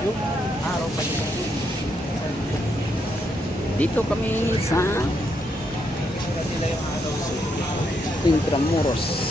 Yung araw pa yun. Dito kami sa Intramuros.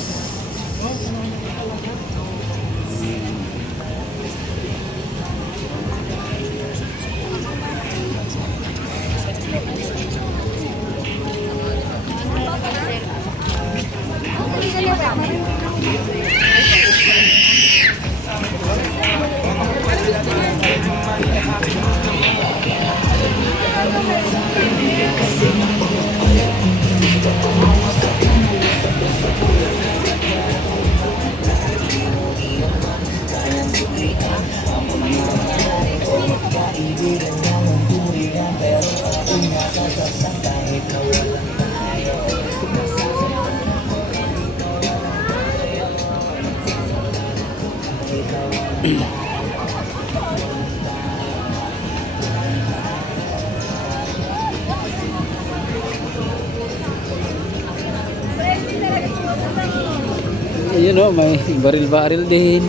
Ayun o, may baril-baril din.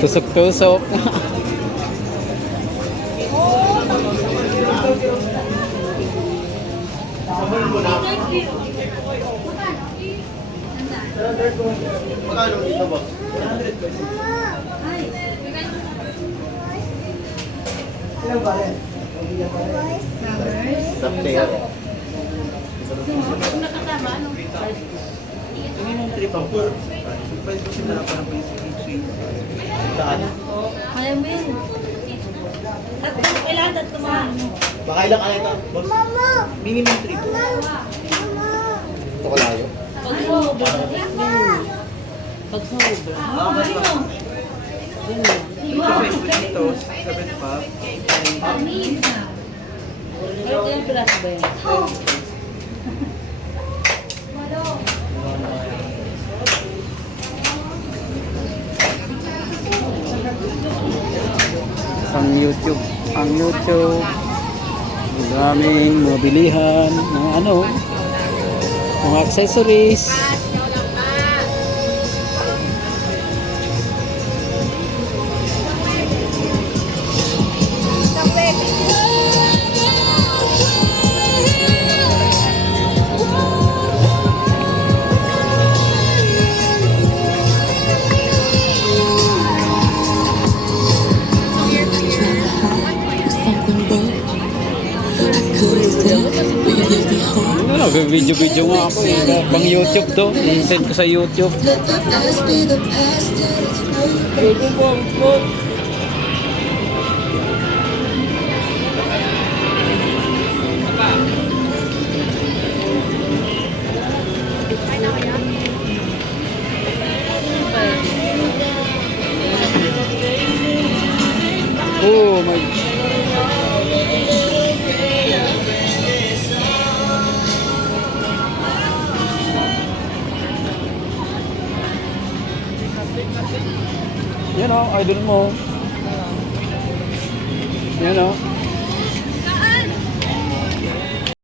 Tusok-tusok. Magkano dito, boss? 100 pesos. Ilang bale? Sapte ako. Kung nakatama, anong price? Tingin yung trip ang puro. Price kasi na parang basic. Daan. Kaya mo yun. At kailangan at tumahan mo. Baka ilang ano ito, boss? Minimum 3. Ito kalayo. Pag sobra. Pag sobra. Dito, 7 pa. Ito yung plus ba yan? Ang YouTube. Ang daming mobilihan, mga ano, mga accessories. Video-video nga ako eh. Pang YouTube to. I-send ko sa YouTube. Oh my. Yan o, idol mo. Yan o.